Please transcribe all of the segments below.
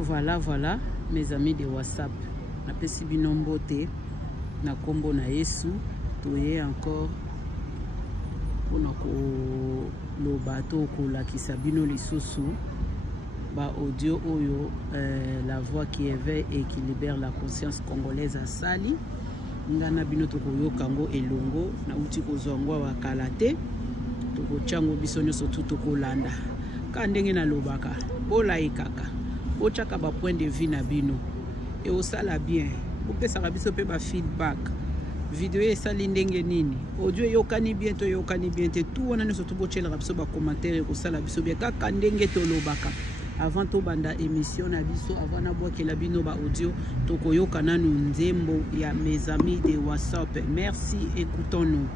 Voilà, mes amis de WhatsApp. Na pesi binombote na kombo na Yesu toye encore pona ko lo bateau ko la kisabino lisusu ba audio oyo la voix qui éveille et qui libère la conscience congolaise à Sali ngana bino to koyoka ngo elongo na uti ko zongwa wa kalate to ko chango bisonyo so tuto ko landa ka ndenge na lobaka bola ikaka bochaka ba point de vue na bino et au sala bien opesa biso pe ba feedback vidéo esali ndenge nini audio yokani bien te tout wana ne surtout bochela biso ba commentaire ko sala biso bien kaka ndenge to lobaka avant to banda émission na biso avant na boakela bino ba audio to koyoka nanu nzembo ya mes amis de WhatsApp. Merci, écoutons-nous.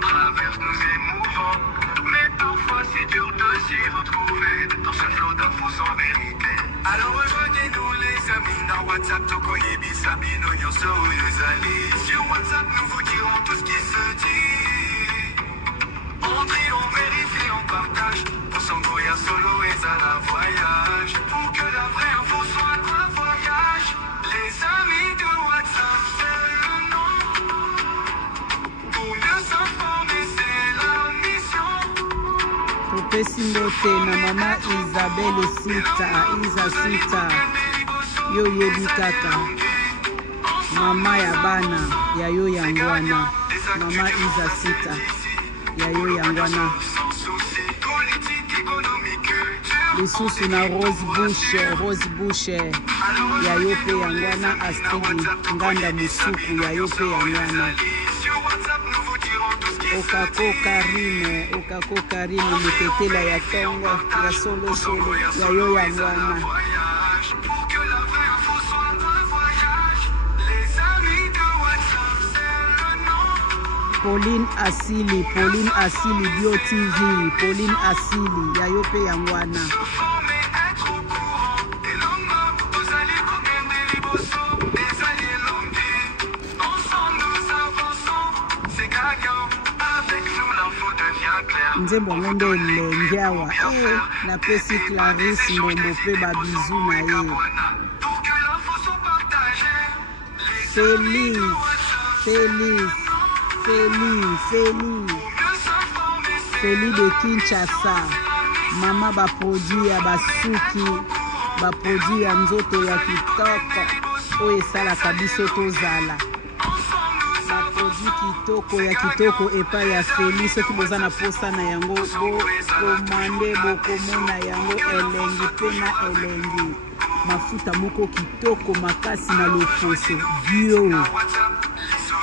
Traverse nous émouvant, mais parfois c'est dur de s'y retrouver dans ce flot d'infos sans vérité. Alors rejoignez-nous les amis dans WhatsApp, Tokoyebi, Sabino, Yoso, Yozali. Sur WhatsApp nous vous dirons tout ce qui se dit. On trie, on vérifie, on partage. Pour s'envoyer solo et à la voyage. Pour que la vraie info soit un voyage. Les amis de WhatsApp, c'est le nom. Pour mieux s'informer, c'est la mission. Popesi mbote na mama Isabelle Sita yo yebi kaka mama ya bana ya yo yangwana mama Isa Sita ya yo yangwana lisusu na Rose Bush ya yo pe yangwana Astrid Nganda Musuku ya yo pe yangwana Okako Karine Mutetela ya Tongo ya solo ya yo yangwana Pauline Asili Bio TV Pauline Asili ya yo pe yangwana nzembo ngombe lengiawa na pesi Clarisse Mbombo pe ba bizu na ye Feli de Kinshasa mama ba produit ya basuki ba produit ya nzoto ya kitoko oyo esalaka biso tozala kitoko ya kitoko epa ya Feli soki boza na posa na yango bokomande bokomona yango elengi pe na elengi mafuta moko kitoko makasi na loposo bio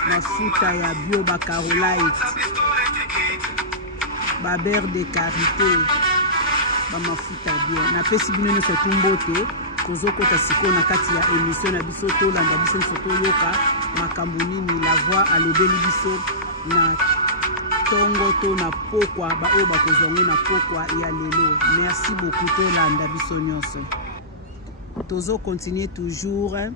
mafuta ya bio ba Carolite ba beurre de karité ba mafuta bien na pesi bino nyonso tumbote kozokota siko na kati ya émission na biso tolanda biso nyonso toyoka makambo nini la voix alobeli biso na tongo to na pokwa ba oyo bakozongo na pokwa ya lelo. Merci beaucoup tolanda biso nyonso tozo continuer toujours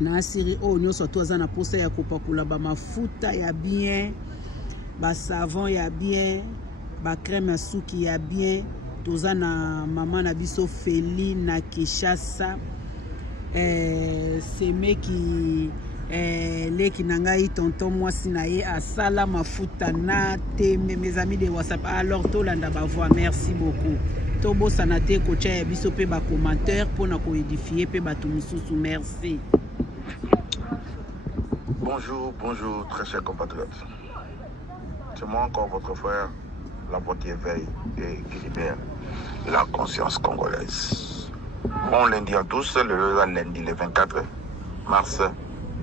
na série oyo nyonso toza na posa ya kopakula ba mafuta ya bien ba savon ya bien ba crème ya suki ya bien toza na mama na biso Feli na Kishasa semeki leki na ngai tonton mwasi na ye asala mafuta na tembe. Mes amis de WhatsApp, alors tolanda ba voix. Merci beaucoup tobosana te kocha ya biso pe ba commentaire pona ko édifier pe ba tumususu. Merci. Bonjour très chers compatriotes, c'est moi encore votre frère, la voix qui éveille et qui libère la conscience congolaise. Bon lundi à tous, le lundi le 24 mars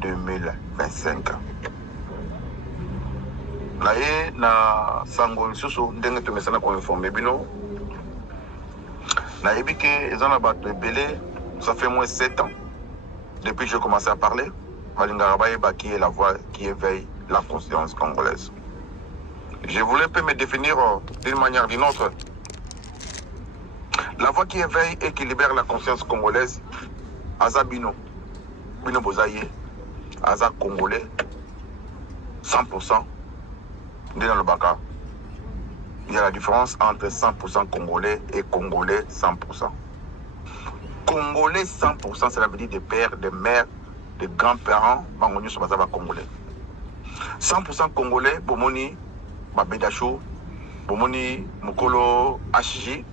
2025. Naye na sango lisusu ndenge tomesana ko informer bino. Na ebike ezana bato ebele, ça fait moins 7 ans depuis que j'ai commencé à parler. Malingarabaye qui est la voix qui éveille la conscience congolaise. Je voulais peut me définir d'une manière ou d'une autre. La voix qui éveille et qui libère la conscience congolaise, Aza Bino Bozaye, Aza Congolais, 100%, dans le Baka, il y a la différence entre 100% Congolais et Congolais 100%. Congolais 100%, cela veut dire des pères, des mères, des grands-parents, Bangonio Sobazaba Congolais. 100% Congolais, Bomoni, Babedachou, Bomoni, Mukolo, HJ,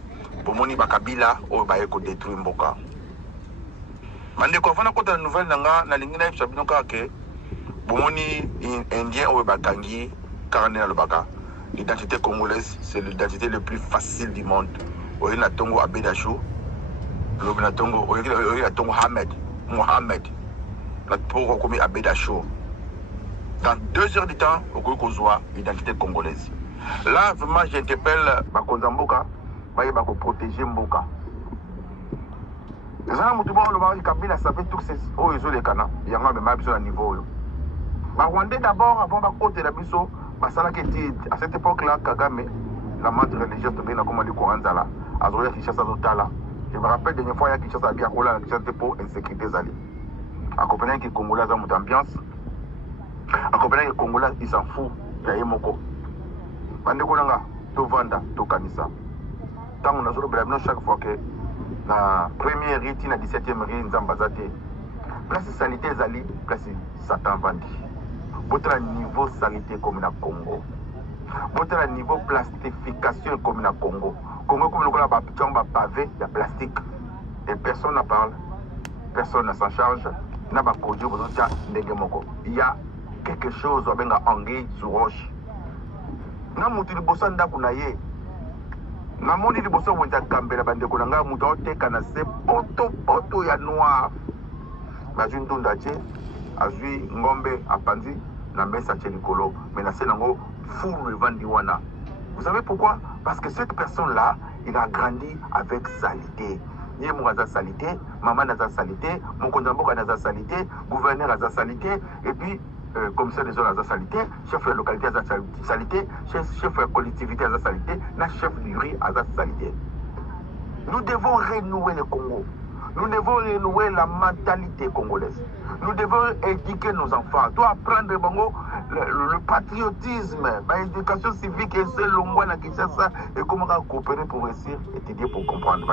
Bomoni, Bakabila, Obaeko détruit Mboka. Mande ko fana kota nouvelle nanga na lingina chabinoka ke Bomoni indien ou bakangi karane na lobaka. L'identité congolaise, c'est l'identité le plus facile du monde. Oye na tongo Abedachou, na tongo oye na tongo Mohamed. Na tongo komi Abedachou. Dans 2 heures de temps, au Kokozwa, l'identité congolaise. Là, vraiment, j'interpelle Bakonza Mboka, Bako protéger Mboka. Les gens qui ont Kabila savait tous ces hauts et les canards. Il y a un niveau. Rwandais d'abord, avant de côté de Bisso, à cette époque-là, Kagame, la maître religieuse de Bena, comme on dit, Kouranzala, à Zoya Kishasa Zotala. Je me rappelle, la dernière fois, il y a Kishasa Biakola, Kishasa pour insécurité Zali. Accompagné que les Congolais ont une ambiance. Accompagné que les Congolais, ils s'en foutent. Il y a Yemoko. Bandekolanga, to Vanda, to Kanisa. Tant on a sur le chaque fois que la première rite, la 17e rite, Nzambazate, place sanité Zali, place Satan Vandi. Votre niveau sanité comme na Congo. Votre niveau plastification comme na Congo. Congo comme le pavé, il y a plastique. Et personne n'en parle. Personne ne s'en charge. Il y a quelque chose avec un anguille sur roche. Na mutu liboso ndaku na ye. Na moni liboso wonja kambela bande ko nga mutu oteka na se poto ya noir. Bazwi ndunda che, azwi ngombe apanzi na mesa che likolo, mais na se nango fou le vandi wana. Vous savez pourquoi? Parce que cette personne-là, il a grandi avec salité. Yé mon aza salité, maman aza salité, mon konzamboka aza salité, gouverneur aza salité, et puis commissaire des zones à la salité, chef de la localité à la salité, chef de la collectivité à la salité, chef du riz à la salité. Nous devons renouer le Congo. Nous devons renouer la mentalité congolaise. Nous devons éduquer nos enfants. Toi, apprendre le patriotisme, l'éducation civique et c'est l'ombre à Kinshasa et comment coopérer pour réussir, étudier pour comprendre.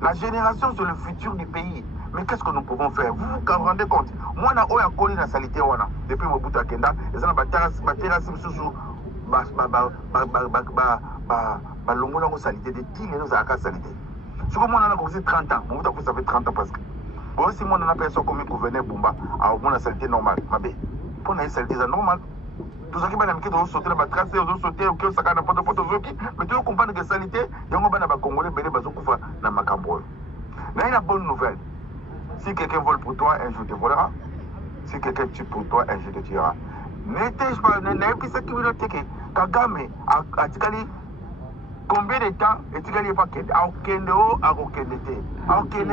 La génération, c'est le futur du pays. Mais qu'est-ce que nous pouvons faire? Vous vous rendez compte? Moi, je suis collé dans la salité depuis Mobutu Kenda. Et ça, je salité de qui nous a salité. Si on a commencé 30 ans, ça fait 30 ans presque. Bon, si on a personne comme gouverneur Bumba, alors on a salité normale. Pour la salité normale. Tout ce qui va nous sauter, la trace, on sauter, on peut s'accorder n'importe quoi, mais tu comprends que la salité, il y a un Congolais, il y a un Macambol. Mais il y a une bonne nouvelle. Si quelqu'un vole pour toi, un jour te volera. Si quelqu'un tue pour toi, un jour te tuera. N'étais-je pas, n'ai-je pas communauté que Kagame a tigali combien de temps et tigali pas qu'elle a aucun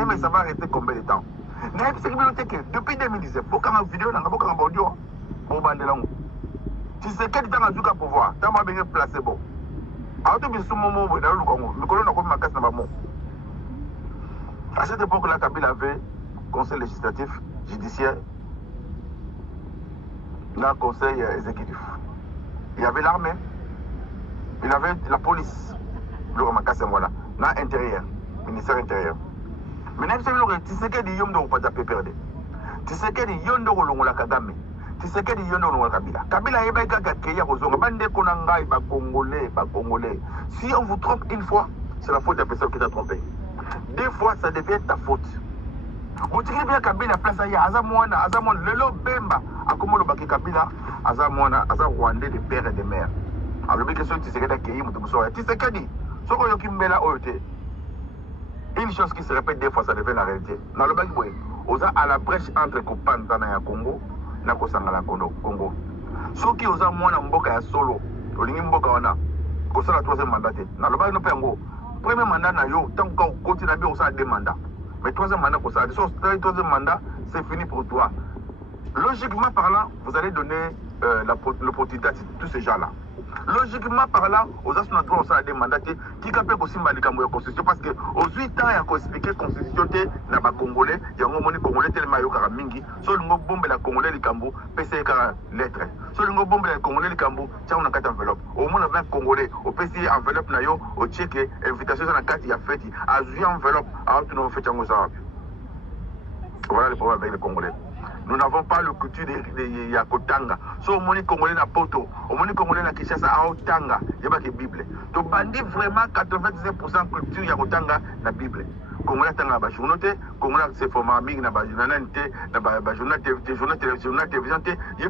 mais ça va rester combien de temps? N'ai-je pas communauté que depuis 2017, beaucoup de vidéos dans le audio, au bandelang. Tu sais quel temps a du pouvoir, tant m'a bien placé bon. Alors tu bis moment où dans le Congo, le colon a comme ma casse dans ma mot. À cette époque-là, Kabila avait conseil législatif, judiciaire, là, conseil exécutif. Il y avait l'armée, il y avait la police, le Ramakase Mwana, là, intérieur, ministère intérieur. Mais même si tu sais qu'il y a des gens qui n'ont pas perdu, tu sais qu'il y a des gens qui n'ont pas Kagame, tu sais qu'il y a des gens qui n'ont pas Kabila. Kabila est Congolais. Si on vous trompe une fois, c'est la faute de la personne qui t'a trompé. 2 fois, ça devient ta faute. Vous tirez bien Kabila place ailleurs, Azamouana, Lelo Bemba, à comment le Baki Kabila, Azamouana, Azam Rwandais de père et de mère. Alors, le question, tu sais qu'il y a tu sais qu'il dit, ce qu'on y a une chose qui se répète 2 fois, ça devient la réalité. Dans le Baki Boy, à la brèche entre Kopantana et Congo, Nako Sangala Congo. Ce qui est aux Mouana Mboka et Solo, au Lingim Mboka Wana, que c'est la 3e mandat. Dans le Baki Nopengo, premier mandat, tant qu'on continue à bien, on a 2 mandats. Mais 3e mandat pour ça. Le 3e mandat, c'est fini pour toi. Logiquement parlant, vous allez donner l'opportunité de tous ces gens-là. Logiquement parlant, aux assurances droits, on a des mandats qui capent aussi mal la constitution parce que aux 8 ans, il y a expliqué la constitution de la Congolais, il y a un moment Congolais tellement mingi, sur le mot bombe la Congolais du Cambo, PC lettre. Sur le mot bombe la Congolais du Cambo, tiens, on a 4 enveloppes. Au moins, on a 20 Congolais, au PC enveloppe, au check, invitation à la 4, il y a fait, à 8 enveloppes, à tout le fait, voilà le problème avec les Congolais. Nous n'avons pas le culture de Yakotanga. Si on est Congolais na Poto, on est Congolais na Kinshasa à Otanga, il n'y a pas que Bible. Donc, on dit vraiment 97% culture Yakotanga na Bible. Congolais tanga ba journée, Congolais c'est format mig na ba journalité, na ba journal télévision, il y a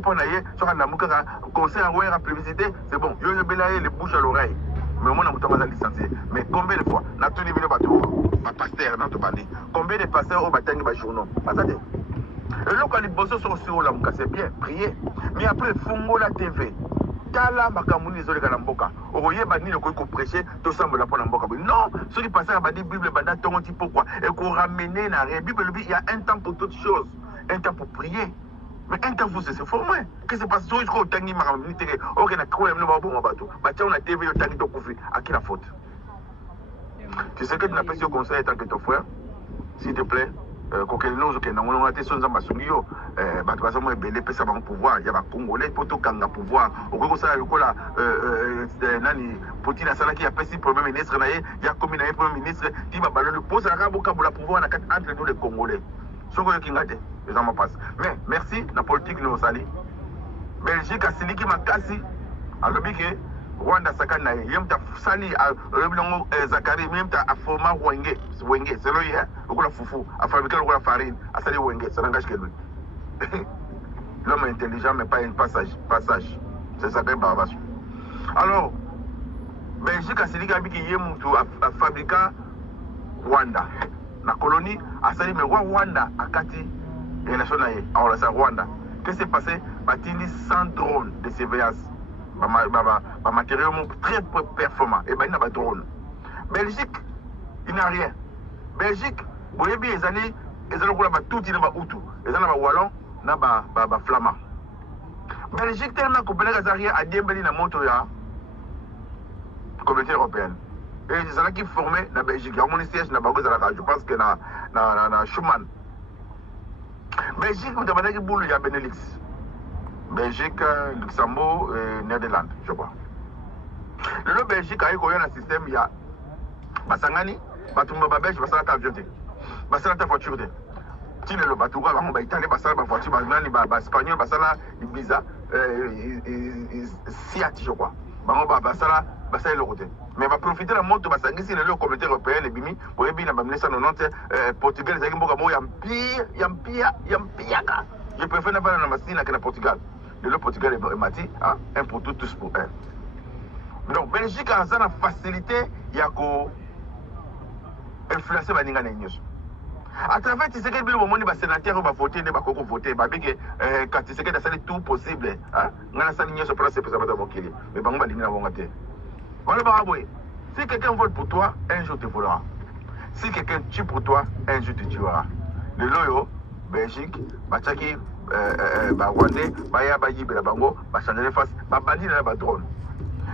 sur la muka conseil à voir publicité, c'est bon. Yo je belaye les bouches à l'oreille. Mais moi, on a licencié. Mais combien de fois, na tout niveau de pasteur, na tout bandi. Combien de pasteurs au bataille ba journaux? Attendez. Et là, quand les bossos sont sur la mouka, c'est bien, prier. Mais après, Fongo la TV. Tala Makamouni Zolé Galamboka. Oye Bani le Koko prêcher, tout ça me l'a pas Mboka. Non, ceux qui passaient à Badi Bible, Bada, ton petit pourquoi. Et qu'on ramenait dans la Bible, il y a un temps pour toutes choses. Un temps pour prier. Mais un temps pour se former. Qu'est-ce qui se passe? Sur le Tangi Maramini, ok, na quoi même le bon bateau. Bah, tiens, on a TV, on a Tangi Tokoufi. À qui la faute? Tu sais que tu n'as pas ce conseil tant que ton frère, s'il te plaît. Quand nous avons été sur un basungio, nous belé pesa ba pouvoir, il y a congolais poto kanga pouvoir. Au ça lokola nani Poutine asala qui a pesi premier ministre naé, il y a comme naé premier ministre, qui va ballon le pose la raboka pour la pouvoir entre nous les Congolais. Ce que qui ngate, les gens passent. Mais merci la politique nous sali. Belgique a siliki makasi alobike Rwanda sakana yemta sali reblongo Zakari yemta afoma wenge c'est le hier okola fufu a fabriquer la farine a sali wenge ça n'engage que lui. L'homme est intelligent mais pas un passage c'est ça que barbage. Alors Belgique a silika biki yemutu a fabriquer Rwanda la colonie a sali mais Rwanda akati et national alors ça Rwanda qu'est-ce qui s'est passé batini 100 drones de surveillance matériaux très performants et ben il y a des drones. Belgique, il n'y a rien. Belgique, vous voyez bien, les années, tout il y a Hutu, les années Wallon, il y a Flamand. Belgique, tellement que les Ariens a démbeli dans moto ya communauté européenne. Et les gens qui forment la Belgique, il y a un siège dans la je pense que dans Schumann. Belgique, vous avez dit qu'il y a Benelux. Belgique, Luxembourg et Néerlande, je crois. Le Belgique a eu un système, il y a Basangani, Batumba Belge, Basala avion, Basala voiture. Si le Batouga, on Italie, Basala voiture, Basala espagnol, Basala Ibiza, Siat, je crois. Basala le côté. Mais va profiter de la moto, Basangi, si le communauté européenne, les Bimi, pour les Bini, 1990, Portugal, les Agimboga, il y a pire. Je préfère ne pas aller dans la machine que le Portugal. Le Portugal est mati, un pour tout, tous pour un. Donc, Belgique a une facilité, il y a qu'à influencer les gens. À travers tu sais que le sénateur va voter, il va voter, quand tu sais que c'est tout possible, on a saligné sur place, c'est pour ça que vous avez mais on va l'éliminer avant de voter. Si quelqu'un vote pour toi, un jour tu volera. Si quelqu'un tue pour toi, un jour tu tueras. Le loyo, Belgique, Bachaki, Rwandais, Baya Bayi, Belabango, changer les faces, Bandi dans la drone.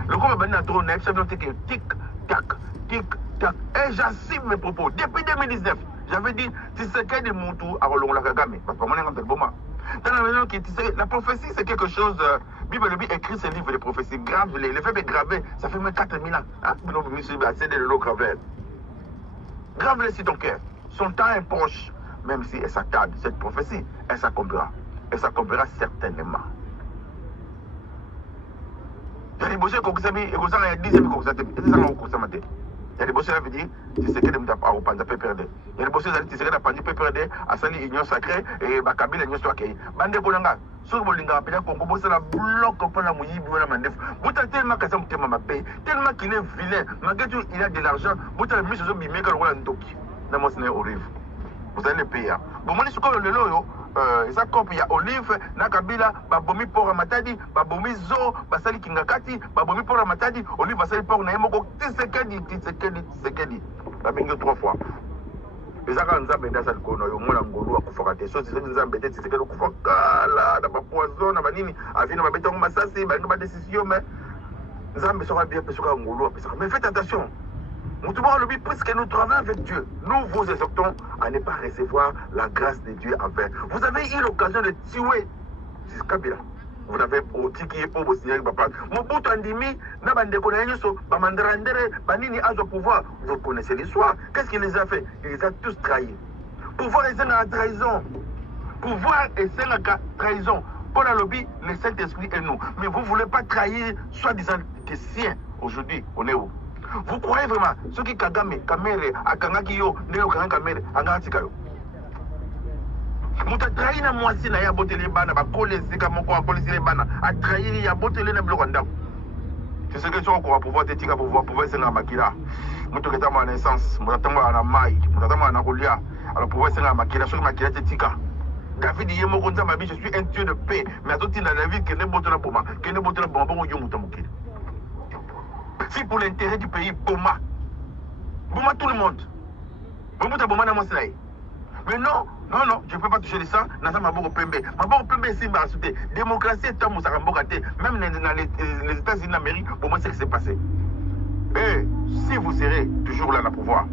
Le coup de drone, c'est tic, tac. Et j'assume mes propos. Depuis 2019, j'avais dit, tu sais qu'il y a des moutous à Rolong Lagame, parce que moi, je suis la prophétie, c'est quelque chose. Bible écrit ce livre de prophéties, grave, les faits gravés, ça fait même 4000 ans. C'est de l'eau gravée. Grave-les sur ton cœur. Son temps est proche. Même si elle s'attarde, cette prophétie, elle s'accomplira. Elle s'accomplira certainement. Il y a des bossés qui ont dit, il y a 10 ans qui ont dit, il y a des bossés qui disent, tu sais que tu peux perdre. Il y a des bossés qui disent, tu sais que tu peux perdre, à cette union sacrée, et Bakabila, l'union sacrée. Bande Kolanga, sur le Bolinga, Congo, bossé la bloc pour la mouille, Mandef. Bouta tellement que ça me tient ma paix, tellement qu'il est vilain, malgré tout, il a de l'argent, Bouta le mis sur le bimé, quand on a un toki. Non, moi, ce n'est horrible. Vous allez le payer. Bon, moi, je suis comme le loyo. Ça coupe, il y a Olive, Nakabila, Babomi pour Matadi, Babomi Zo, Basali Kingakati, Babomi pour Matadi, Olive Basali pour Naimoko, Tisekedi. La bingo 3 fois. ezaka nzambe ndasa likono yo mona ngolu akufaka te so c'est nzambe te c'est que kufaka la na ba poison na banini avina ba betongo masasi ba ndo ba décision mais nzambe sera bien pesoka ngolu apesaka mais faites attention. Puisque nous travaillons avec Dieu, nous vous exhortons à ne pas recevoir la grâce de Dieu envers. Vous avez eu l'occasion de tuer Kabila. Vous avez aussi qui est pour vous signaler papa. Mobutu Andimi, Nabande Konayoso, Bamandrandere, Banini a le pouvoir. Vous connaissez l'histoire. Qu'est-ce qu'il les a fait? Il les a tous trahis. Pouvoir est une trahison. Pouvoir est une trahison. Pour la lobby, le Saint-Esprit est nous. Mais vous ne voulez pas trahir, soi-disant, des siens. Aujourd'hui, on est où? Vous croyez vraiment ceux qui Kagame, Kamere, Akangaki yo, Neo Kanga Kamere, Angatika yo. Mouta trahi na mwasi na ya botele bana, ba kole zika moko a polisi le bana, a trahi ya botele na bloko ndako. C'est ce que tu vas pouvoir te tirer pour pouvoir se makila. Mouta keta ma naissance, mouta tango na mai, mouta tango na kolia, alors pouvoir se makila, sur makila te tika. David yemo konza mabi, je suis un Dieu de paix, mais à tout il a la vie que ne botela boma, que ne botela boma bon yo mouta mokila. Si pour l'intérêt du pays, Boma. Boma tout le monde. Mais non, je ne peux pas toucher les sangs. Maboko Pembe. Maboko Pembe, c'est ma souté. Démocratie est un mot, ça va même dans les États-Unis d'Amérique, Boma, c'est ce qui s'est passé. Et si vous serez toujours là, dans le pouvoir,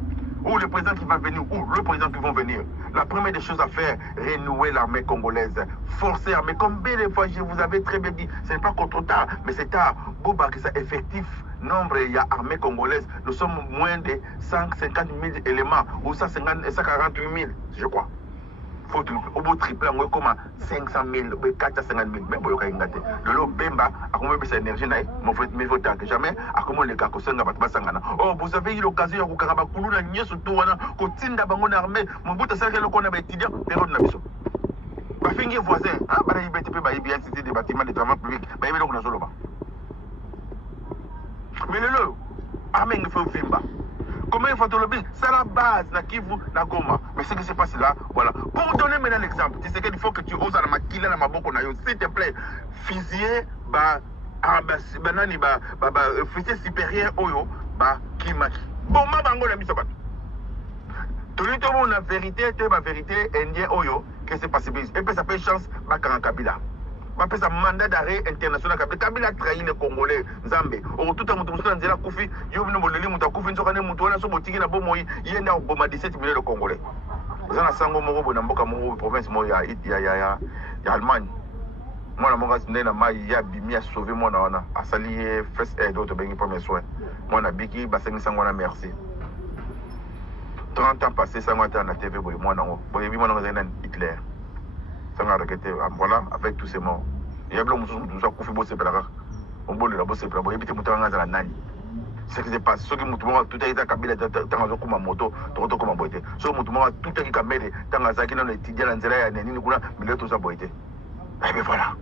ou le président qui va venir, ou le président qui va venir, la première des choses à faire, renouer l'armée congolaise, forcer l'armée. Combien de fois je vous avais très bien dit, ce n'est pas trop tard, mais c'est tard. Boba, que ça effectif. Nombre, il y a armée congolaise, nous sommes moins de 150 000 éléments, ou 148 000, je crois. Il faut au bout tripler, on comme 500 000, 450 000, même pour le lot Bemba, à combien de énergie, mon frère, mais voter que jamais, à comment les gars, oh, vous avez eu l'occasion de faire un peu de surtout, qu'on tient d'abord armée, mon bout de ça, qu'on avait étudié, période de la mission. Bafingi voisin, ah, bah, il y a bien cité des bâtiments de travail public, bah, il y a donc dans mais le armée il faut vimba. Comment il faut te le dire? C'est la base, na Kivu, na Goma. Mais ce qui se passe là, voilà. Pour donner maintenant l'exemple, tu sais qu'il faut que tu oses à la maquille, la maboko na yo, s'il te plaît, fusiller, officier supérieur, oyo, kimaki. Bon, ma bango la mise à battre. Tout le monde la vérité, ma vérité, indien, oyo, que c'est passé. Et puis ça fait chance, Bakaran Kabila. Après ça mandat d'arrêt international Kabila a trahi les Congolais Zambé au tout à mon tour nzela kufi yo bino boleli muta kufi nzokane mutu wana so botiki na bomoi yenda boma 17 millions de Congolais zana sango moko bona mboka moko province mo ya Allemagne mwana monga ndena mai ya bimi a sauver mwana wana asali first aid auto bengi premier soin mwana biki basengi sango na merci 30 ans passés sango ta na TV boy mwana ngo boy bi mwana ngazana Hitler. Voilà, avec tous ces morts. Il y a beaucoup de gens qui ont fait bosser pour la on peut le bosser pour la bonne. Ce qui se passe, ceux qui m'ont tout à l'heure Kabila dans comme moto, tout comme boité. Ceux qui m'ont tout à l'heure Kabila dans la zaki dans les tidias dans les années ni kuna milieu tout ça boité. Et bien voilà.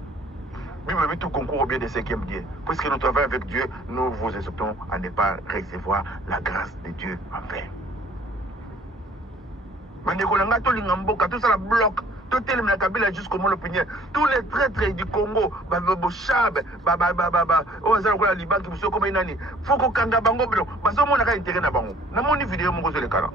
Bible tout concourt au bien de ce qui aime Dieu. Puisque nous travaillons avec Dieu, nous vous exhortons à ne pas recevoir la grâce de Dieu envers. Mandekolanga to lingamboka tout ça la bloque. Tout est le Kabila jusqu'au mot l'opinion. Tous les traîtres du Congo, Chab, la Liban qui sont comme une année. Faut qu'on kanga bango blanc. Parce que mon intérêt na bango. Na mon vidéo mon les cas.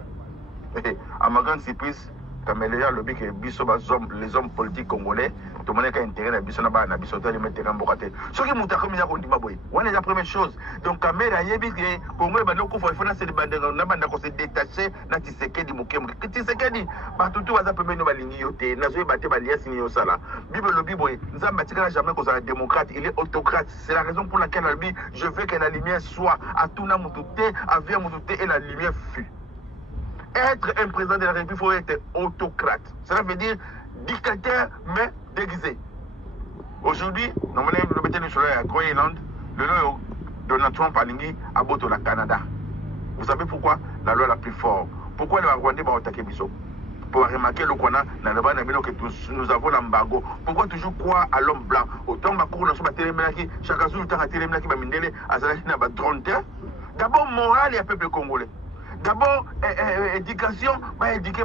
À ma grande surprise, comme les gens le bic et les hommes politiques congolais, tout le monde a intérêt à biso na ba na biso tali mettre en bokate. Ce qui mouta comme ça qu'on dit baboy. On est la première chose. Donc caméra yebi que Congo ba no ko faut na se bande na banda ko se détacher na Tshisekedi mukemu. Tshisekedi ba tutu waza pembe no balingi yote na zo bate ba liasi ni yosala. Bible le biboy, nzamba tikala jamais ko za démocrate, il est autocrate. C'est la raison pour laquelle lui je veux que la lumière soit à tout na mututé, à via mututé et la lumière fut. Être un président de la République, il faut être autocrate. Cela veut dire dictateur, mais déguisé. Aujourd'hui, normalement, le bétail sur la Groenland, le nom Donald Trump a ligné à Boto, la Canada. Vous savez pourquoi? La loi la plus forte. Pourquoi le Rwandais va attaquer Bissot? Pour remarquer le Kwana, que nous avons l'embargo. Pourquoi toujours croire à l'homme blanc? Autant ma cour dans son téléménaki, chaque jour, le téléménaki va mindele, à Zalakina va 30 ans. D'abord, morale et un peuple congolais. D'abord, éducation, éduquer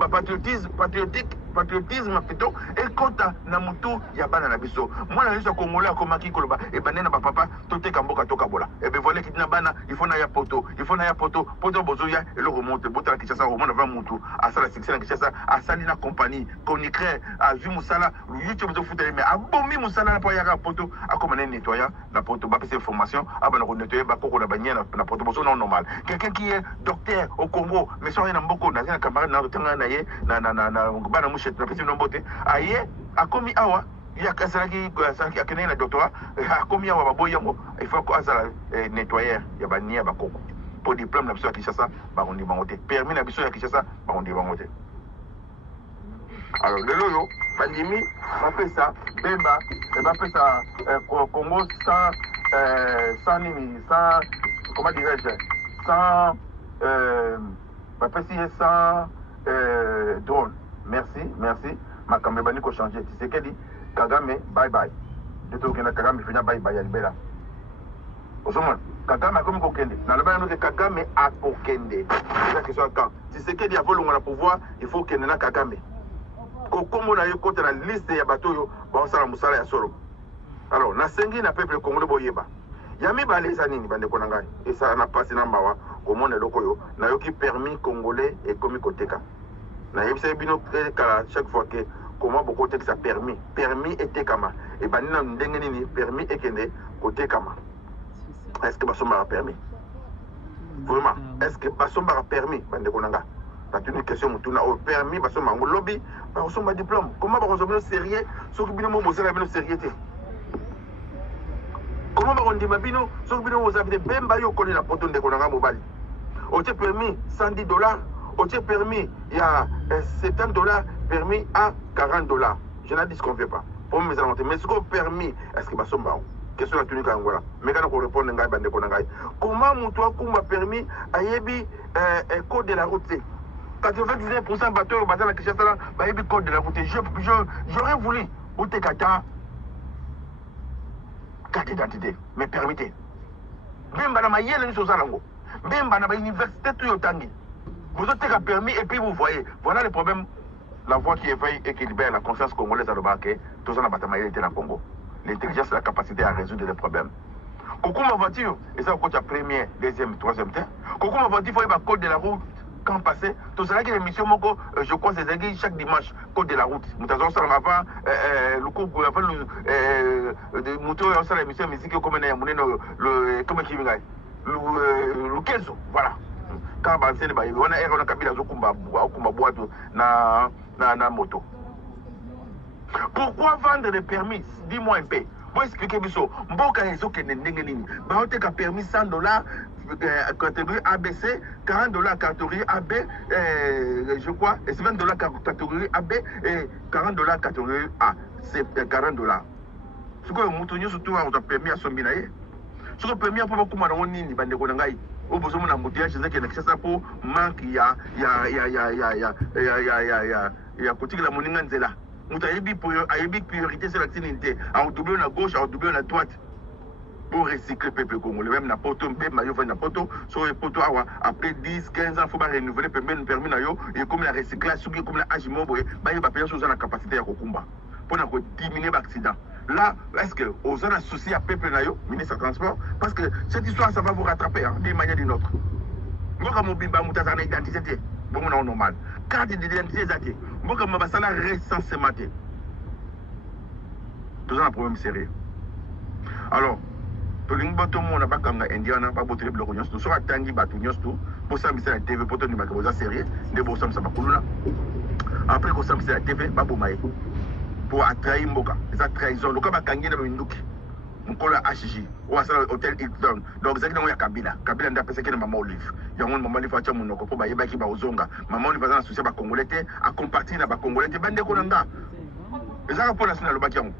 patriotisme, patriotique, patriotisme plutôt ekota na mutu ya bana na biso mwana biso congolais akomaki koloba e banena ba papa toteka mboka tokabola e be voilà kitina bana il faut na ya poto poto bozoya et le remonte botala Kinshasa remonte va mutu asala succès na Kinshasa asali na compagnie Konicre a vu musala YouTube zo futa mais abomi musala na pa ya poto akoma na nettoyer la poto ba pese formation abana ko nettoyer ba koko na banyana na poto bozo non normal quelqu'un qui est docteur au Congo mais sans rien mboko na camarade na tanga na ye na bana mushete na pese nombote aye akomi awa ya kasaki akene na doctorat akomi awa baboya mo il faut ko azala nettoyer ya bania ba koko pour diplôme na biso ya Kinshasa barondi bangote permis na biso ya Kinshasa barondi bangote. Alors lelo yo bandimi bapesa bemba bapesa Congo sans nini sans comment dirais-je sans bapesi sans drone. Merci makambe bani ko changer Tshisekedi Kagame bye bye de to kena Kagame fina bye bye ya libera osoma Kagame akomi kokende na loba no ke Kagame akokende c'est question quand Tshisekedi a volonga na pouvoir il faut kende na Kagame kokombo na yo kota na liste ya bato yo ba osala musala ya solo. Alors na sengi na peuple congolais boyeba yami baleza nini bande ko na ngai esa na passe na mbawa komona loko yo na yo ki permis congolais et komi koteka na yebisa bino kala chaque fois que comment beaucoup de ça permis était kama et banina ndenge nini permis ekende côté kama est-ce que basomba a permis vraiment est-ce que basomba a permis bande konanga c'est une question mutuna au permis basomba ngo lobby basomba diplôme comment basomba sérieux so que bino mo bozela bino sérieuté comment bakondima bino so que bino bozabide bemba yo koli na poto ndeko nanga mobali o te permis $110 o te permis il y a $70 permis à $40. Je n'ai dit ce qu'on ne fait pas. Pour mes avantages. Mais ce qu'on permis, est-ce que c'est bon? Question la tunique Angola. Mais quand on répond, comment mon toit m'a permis à yebi code de la route? 99% bateau bateau la question là, bah yebi code de la route. J'aurais voulu ou te kata carte d'identité, mais permettez. Même dans ma yelle ni sosalango. Même dans ma université tout yotangi. Vous avez permis et puis vous voyez, voilà le problème. La voix qui éveille et qui libère la conscience congolaise à l'Obaké, tout ça n'a pas été dans le Congo. L'intelligence et la capacité à résoudre les problèmes. Coucou ma voiture, et ça au côté premier, deuxième, troisième temps. Coucou ma voiture, il faut y avoir code de la route. Quand passer, tout ça là qui est l'émission, je crois que c'est chaque dimanche, code de la route. Nous avons ça avant, le coup, avant le moto, on a l'émission musique comme le, comment qui vient, le 15, voilà. Quand on a un kabila na moto. Pourquoi vendre des permis? Dis-moi un peu. Pour expliquer biso, mboka ezo kende ndenge nini. Ba oteka permis $100 catégorie ABC, $40 catégorie AB, je crois, et c'est $20 catégorie AB et $40 catégorie A. C'est $40. Ce que mutu nyo surtout on a permis à sombi na ye. Ce que permis pour beaucoup na nini bande ko ngai. Au besoin d'un moutillage, c'est qu'il y a pour manque, il y a côté de la moninga nzela. Moutaïbi priorité sur l'activité, à doubler la gauche, à doubler la droite. Pour recycler le peuple congolais, même na poto, même maillot na poto, sur les poteaux après 10, 15 ans, il faut pas renouveler le permis na yo, et comme la recyclage, comme la agimo, il va payer sur la capacité à combat. Pour diminuer l'accident. Là, est-ce que aux autres associés à peuple nayo, ministre des Transports, parce que cette histoire, ça va vous rattraper d'une manière ou d'une autre. Moi, comme je suis en identité, bon, on normal. Carte d'identité, moi, comme je suis en recensement, tout ça, un problème sérieux. Alors, tout le monde n'a pas comme Indien, n'a pas beau bloc, nous sommes à Tangi, Batounyos, tout, pour ça, c'est la TV, pour tout le monde, c'est sérieux, de beaux sommes, ça va couler. Après, qu'on s'en c'est la TV, pas pour maïe. Pour attraire Mboka, c'est trahison. Le cas va gagner dans une douque. Mon collègue HJ, ou à l'hôtel Hilton. Donc, c'est qu'il y a Kabila. Kabila n'a pas pensé qu'il y a maman Olive. Il y a un moment où il faut que mon oncle, pour y qui va aux onga. Maman Olive va associer à Congolais, à compartir à Congolais, bande de Konanga. Et ça, pour la semaine, le Bakiamou.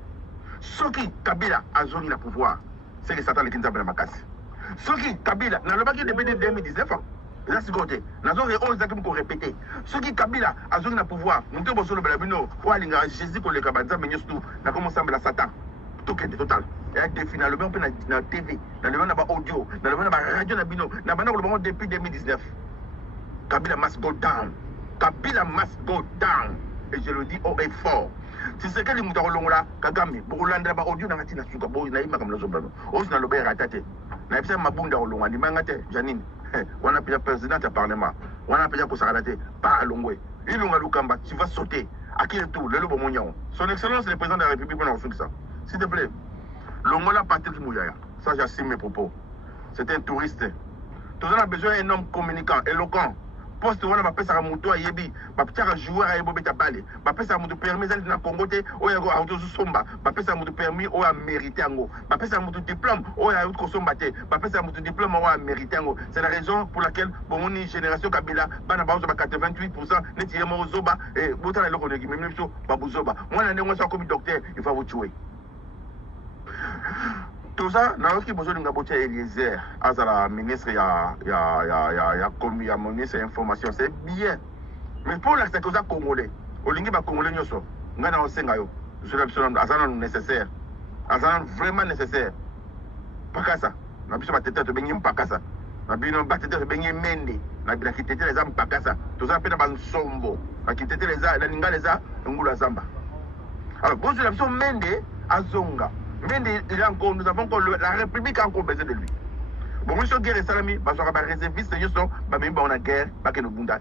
Ce qui Kabila a zone le pouvoir, c'est que Satan est une table de Makassi. Ce qui Kabila, dans le Baki depuis 2019 ans. Là, c'est côté. Nous avons 11 ans pour répéter. Ce qui Kabila a zone le pouvoir, nous avons besoin de Balabino, pour aller à Jésus pour les Kabanza, mais nous avons commencé à Satan. Tout est total. Et finalement, on peut dans la TV, dans le monde audio, dans le monde radio, dans le monde depuis 2019. Kabila must go down. Kabila must go down. et je le dis haut et fort. Si c'est que les moutons là, Kagame, pour l'andra ba audio n'angati na suka bo na ima comme le zombano. Os na lobe ratate. Na epsa mabunda olonga ni mangate Janine. On appelle président du parlement. On appelle pour s'arrêter pas à Longwe. Il longa lukamba, tu vas sauter. À qui est tout le lobo monion. Son excellence le président de la République on fait ça. S'il te plaît. Longola Patrick Mouyaya. Ça j'assume mes propos. C'est un touriste. Tout ça a besoin d'un homme communicant, éloquent. Poste wana bapesa ka moto ayebi bapesa joueur ayebo beta bale bapesa moto permis ali na Congo te oya go auto somba bapesa moto permis o a mérité ngo bapesa moto diplôme oya auto somba te bapesa moto diplôme o a mérité ngo. C'est la raison pour laquelle bomoni génération Kabila bana bazo ba 88% neti yemo zoba et botala loko ngi même biso babuzoba mwana ndenge so comme docteur il faut vous tuer. Tout ça, naoki besoin de Ngabotia Eliezer, Azala ministre, il y a ministre information, c'est bien. Mais pour la cause congolais, Olingi ba congolais nyoso, ngana osengayo, je l'ai azana nécessaire, azana vraiment nécessaire. Pas ça, na biso ba tete to bengi mpaka ça, na bino ba tete to bengi mende, na bila kitete les am paka ça, tout ça pena ba nsombo, na kitete les a, na ninga les a ngula zamba. Alors, bon, je l'ai mende azonga. Mais nous avons encore la République a encore besoin de lui. Bon, monsieur Guerre Salami, on a réserviste, on a guerre,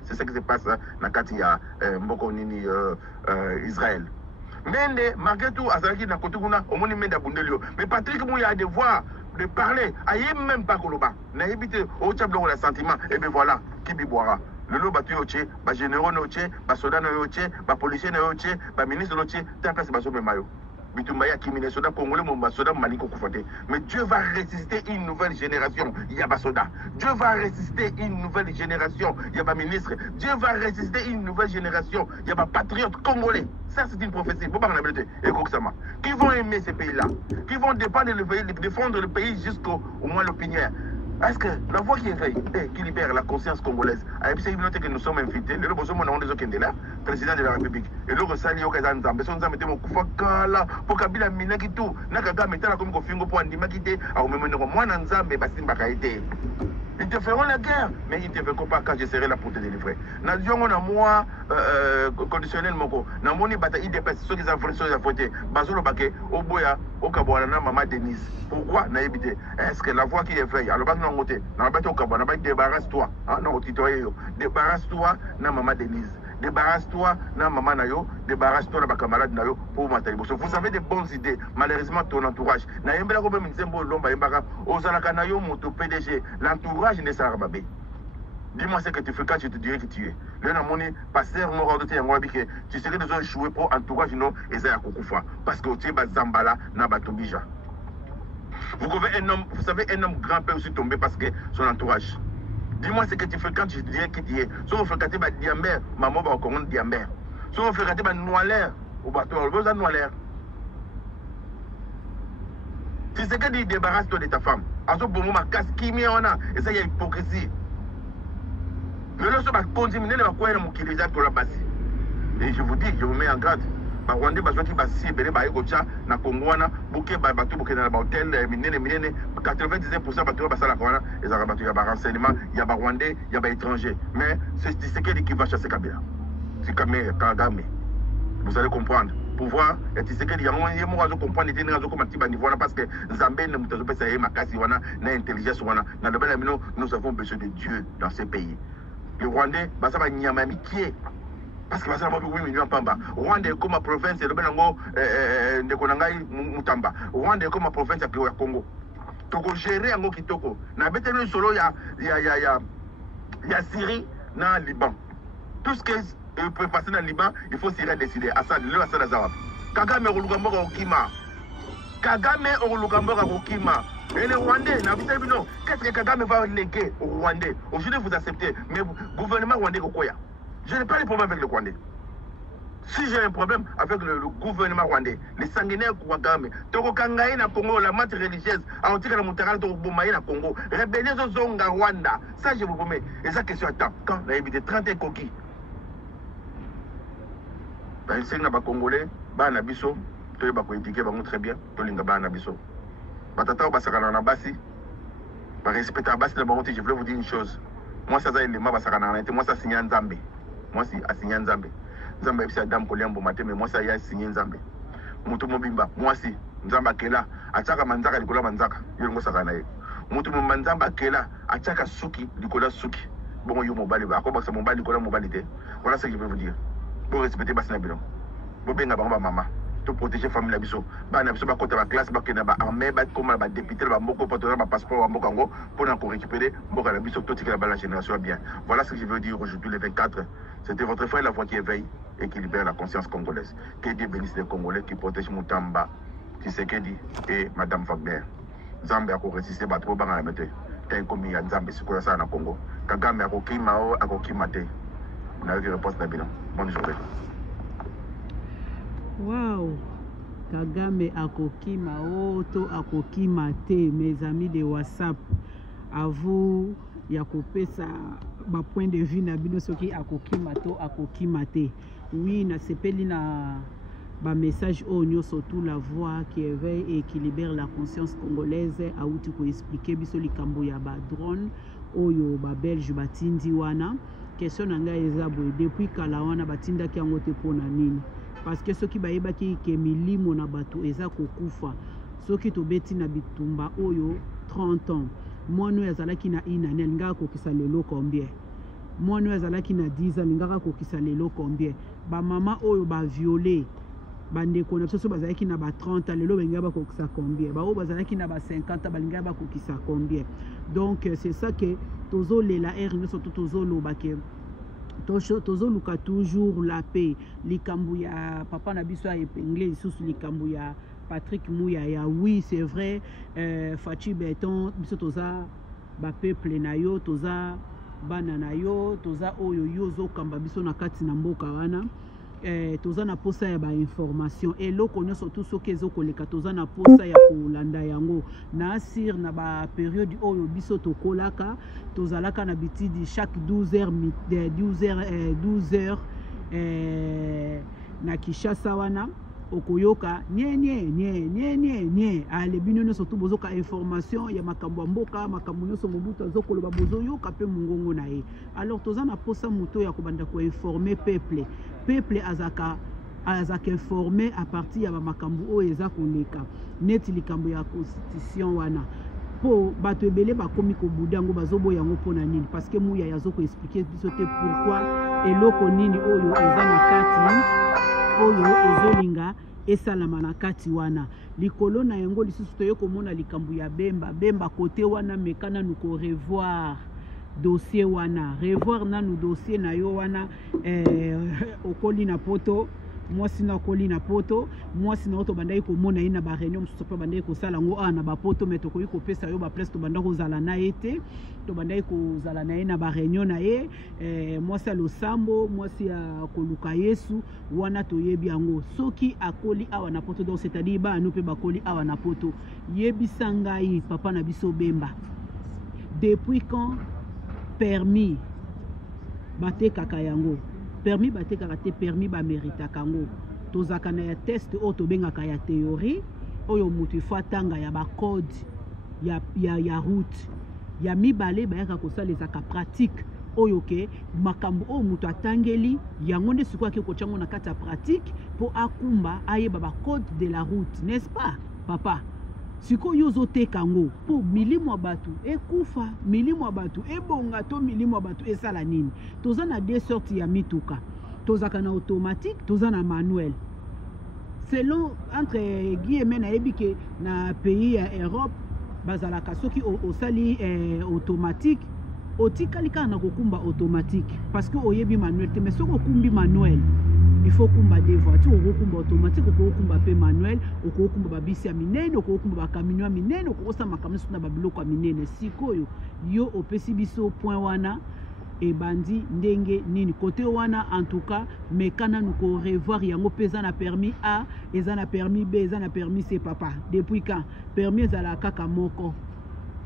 c'est ce qui se passe dans Katia, Mboko Nini, Israël. Mais malgré tout, Azaki n'a côté au moins Menda Bundelio. Mais Patrick Mouya a devoir de parler, aïe même pas Koloba. N'a évité au tableau le sentiment, et bien voilà, qui biboira. Le lot battu au tché, ba généraux au tché, ba soldats au tché, ba policiers au tché, ba ministre au tché, t'as place baso mayo. Mais Dieu va ressusciter une nouvelle génération. Il y a Basoda. Dieu va ressusciter une nouvelle génération. Il y a ministre. Dieu va ressusciter une nouvelle génération. Il y a patriotes congolais. Ça, c'est une prophétie. Qui vont aimer ces pays-là. Qui vont défendre le pays jusqu'au moins l'opinion. Est-ce que la voix qui éveille, qui libère la conscience congolaise, a été que nous sommes invités, le besoin de la président de la République, et le Rosali au Kazan Zambé, son Zambé, mon Koufakala, pour Kabila Minakitu, Nakaga, Metala comme Kofingo pour Andimakite, à moi, Nanzambe, Bassim Bakaïté. Ils te feront la guerre, mais ils ne te feront pas quand je serai là pour te délivrer. Nation, on a moi, conditionnel, moko. Namoni bataille IDPS, ceux qui ont voté, Bazolo Baké, Oboya, Okaboana, Maman Denise. Pourquoi n'habiter? Est-ce que la voix qui éveille, alors pas non côté, débarrasse-toi, non, débarrasse-toi, na Maman Denise. Débarrasse-toi, na maman nayo, débarrasse-toi, na camarade nayo, pour mater. Vous avez des bonnes idées, malheureusement ton entourage. Na yembela ko même nzembo lomba yembaka, ozalaka nayo moto PDG, l'entourage ne sera pas bé. Dis-moi ce que tu fais quand je te dirai que tu es. Le namoni pasteur mo rodote yango abike, tu serais déjà échoué pour entourage non ezaya kokufa parce que tu ba zambala na batobija. Vous savez un homme grand peut aussi tomber parce que son entourage. Dis-moi ce que tu fais quand tu dirais que tu es. Si on fait quand tu vas diamber, maman va encore diamber. Si on fait quand tu vas noirer, au bateau, on va noirer. C'est ce que dit débarrasse-toi de ta femme. En ce moment, ma casse qui m'y en a. Et ça, il y a hypocrisie. Le leçon va continuer de quoi mon qui déjà pour la base. Et je vous dis, je vous mets en garde. Ba Rwanda ba qui ba si belé ba egocha na Kongwana buke ba batu buke na ba hôtel minene 99% batu ba sala kwana ezaka batu ya ba renseignement ya ba Rwandais ya ba étranger mais c'est Tshisekedi qui va chasser Kabila. C'est Kagame. Vous allez comprendre. Pouvoir et Tshisekedi ya mo wazo comprendre était ngazo comme tiba niveau parce que Zambé ne mutazo pesa ye makasi wana na intelligence wana na dobela mino nous avons besoin de Dieu dans ces pays. Les Rwandais ba ça ba nyama mikie. Parce que ça va beaucoup millions pamba. Rwanda est comme province le benango de Konangai Mutamba. Rwanda est comme province à Congo. Toko gérer ngo kitoko. Na betenu solo ya Syrie na Liban. Tout ce que peut passer dans le Liban, il faut Syrie décider. Assad le Assad Azawad. Kagame olugambo okima. Kagame olugambo okima. Et les Rwandais, qu'est-ce que Kagame va léguer aux Rwandais? Aujourd'hui vous acceptez, mais le gouvernement rwandais Kokoya. Je n'ai pas de problème avec le Rwandais. Si j'ai un problème avec le gouvernement rwandais, les sanguinaires Kouagame, Toko Kangaï na Congo, la masse religieuse, à Antika na Moutaral, Toko Boumaï na Congo, rébellion Zonga Rwanda, ça je vous promets. Et ça question attend. Quand on a évité 30 coquilles, dans le Sénat Congolais, Bana Bisso, tu es étiqueté très bien, tu es Bana Bisso. Batata ou Basakana Nabasi, par respect à Bassi de Baronti, je voulais vous dire une chose. Moi, ça a été moi, ça a été moi, ça signé en Zambie. Moi, c'est assigné en Zambie. nzambe yebisa Adam koliambo matin mais moi ça y a signé nzambe mutu mobimba mwasi nzambe akela ataka manzaka likola manzaka yongo saka na ye mutu manzamba akela ataka suki likola suki bon yo mobali ba ko baksa mobali likola mobali te voilà ce que je veux vous dire pour respecter basina bino bo benga ba mama to protéger famille la biso ba na biso ba kota ba classe ba kena ba armée ba comme ba député ba mboko porteur ba passeport ba mboko ngo pour na ko récupérer mboko la biso to tikela ba la génération bien voilà ce que je veux dire aujourd'hui le 24. C'était votre frère La Voix qui éveille et qui libère la conscience congolaise. Que Dieu bénisse les Congolais qui protègent Moutamba, Tshisekedi et Madame Wagner. Zambé a résisté à trop banga mete. T'es comme il y a Zambé sur ça na Congo. Kagame a kokima o a kokimate. Na eu réponse na bilan. Bonne journée. Wow. Kagame a kokima o to a kokimate, mes amis de WhatsApp. À vous, ya kopesa ba point de vue na bino soki akokimato akokimate. Oui, na sepeli na ba message onyo surtout La Voix qui éveille et qui libère la conscience congolaise a outi ko expliquer biso likambo ya ba drone oyo ba belge batindi wana. Question nanga eza boy depuis kala wana batinda ki yango te pona nini? Parce que soki bayeba ki ke milimo na bato eza kokufa. Soki to beti na bitumba oyo 30 ans. Mono yazalaki na ina nengaka kokisa lelo combien mono yazalaki na 10 ans nengaka kokisa lelo combien ba mama oyo ba violer bandeko na biso bazalaki na ba 30 ans lelo bengaka kokisa combien ba oyo bazalaki na ba 50 ans balingaka kokisa combien. Donc c'est ça que tozo lela r nous surtout tozo loba ke tozo luka toujours la paix likambu ya papa na biso ya épinglé sous likambu ya Patrick Mouyaya, oui, c'est vrai. Fachi Beton, biso toza ba peuple na yo, toza banana yo, toza oyo yozo kamba biso na kati na mboka wana. Toza na posa ya ba information. Et loko nyo surtout soki ezokoleka toza na posa ya kolanda yango. Na asir na ba période oyo biso tokolaka, tozalaka na bitidi chaque 12 heures na Kinshasa wana. Okoyoka nye ale bino surtout bozoka information ya makambo mboka makambo nyoso mobutu azokoloba bozoyoka pe mungongo na ye. Alors toza na posa moto ya kobanda ko informer peuple azaka informé à partir ya makambo o eza koleka neti likambo ya constitution wana po bato ebele bakomi ko budango bazobo yango pona nini parce que muya yazoko expliquer biso te pourquoi eloko nini oyo eza na kati oyo ezolinga esalama na kati wana likolo na yango lisusu toye komona likambo ya bemba kote wana mekana nuko revoir dossier wana revoir nanu dossier na yo wana okoli na poto mwasi na okoli na poto mwasi na oto bandai komona ye na ba réunion mosusu pa bandai kosala ngo na ba poto mais tokoki kopesa yo ba place to bandai kozala na ye te to bandai kozala na ye na ba réunion na ye mwasi ya losambo mwasi ya koluka Yesu wana toyebi yango soki akoli awa na poto donc c'est-à-dire ba anu pe bakoli awa na poto yebisa ngai papa na biso bemba depuis quand permis batekaka yango permis batekaka te permis ba mérita kango tozaka na ya test o to bengaka ya théorie oyo mutu fatanga ya ba code ya route ya mibale bayaka kosalezaka pratique oyo ke makambo o mutu atangeli yango nde sikoyo ke kochango na kati ya pratique po akumba ayeba ba code de la route, n'est-ce pas papa? Siko yozo tekango po milimo batu ekufa milimo batu ebonga to milimo batu esala nini toza na deux sortes ya mituka tozaka na automatique toza na manuel selon entre guillemets na ebike na pays ya Europe bazalaka soki osali automatique otikalika na kokumba automatique parce que oyebi manuel te mais soko kumbi manuel il faut kumba des voitures okumba automatique okumba pe manuel okumba babisi ya minene okumba ba camion ya minene okosa makamisi na babiloko ya minene sikoyo yo opesi biso point wana e bandi ndenge nini côté wana en tout cas mekana nuko revoir yango pesa na permis A eza na permis B eza na permis C papa depuis quand permis ezala kaka moko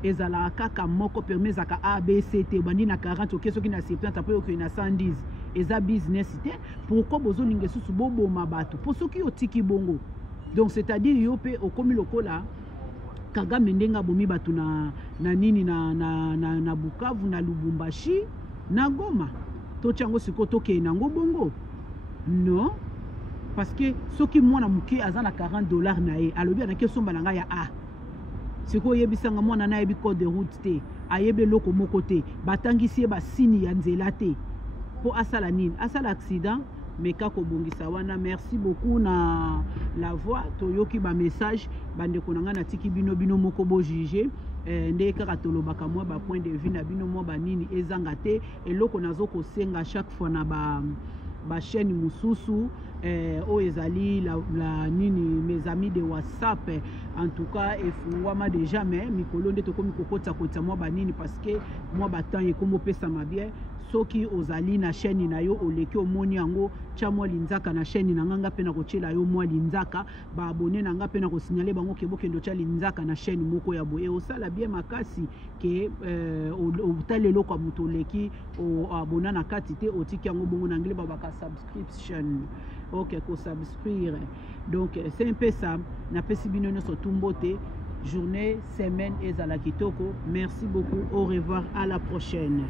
ezala kaka moko permis zaka A B C T bandi na 40 okeso ki na 70 après oki na 110 eza business te pourquoi bozo ninge susu bobo mabato pour soki otiki bongo donc c'est-à-dire yo pe okomi lokola Kagame ndenga bomi batu na nini na Bukavu na Lubumbashi na Goma to chango siko toke nango bongo non parce que soki mwana muke azana $40 na ye alobi anake somba na ngai ya a siko yebisanga mwana na yebi code de route te ayebe loko moko te batangisi ye basini ya nzela te po asala nini asala accident meka kobongisa wana. Merci beaucoup na la voix toyoki ba message bande konanga na tiki bino moko bo juger nde kaka tolobaka mwa ba point de vue na bino mwa ba nini ezanga te eloko nazo kosenga chaque fois na ba chaîne mususu o ezali la nini mes amis de WhatsApp en tout cas efungwama déjà mais mikolo nde tokomi kokota kota mwa ba nini parce que mwa ba temps yekomo pesa ma bien soki ozali na chaîne na yo oleki omoni yango tia mwa linzaka na chaîne na nganga pe na kochela yo mwa linzaka ba abonné na nga pe na kosignale bango ke bokendo tia linzaka na chaîne moko ya boye osala bien makasi ke otalelo kwa muto oleki o abona na kati te otiki yango bongo na ngile babaka subscription ok ko subscrire donc c'est un peu ça na pesi bino nyonso tumbote journée semaine ezala kitoko. Merci beaucoup, au revoir, à la prochaine.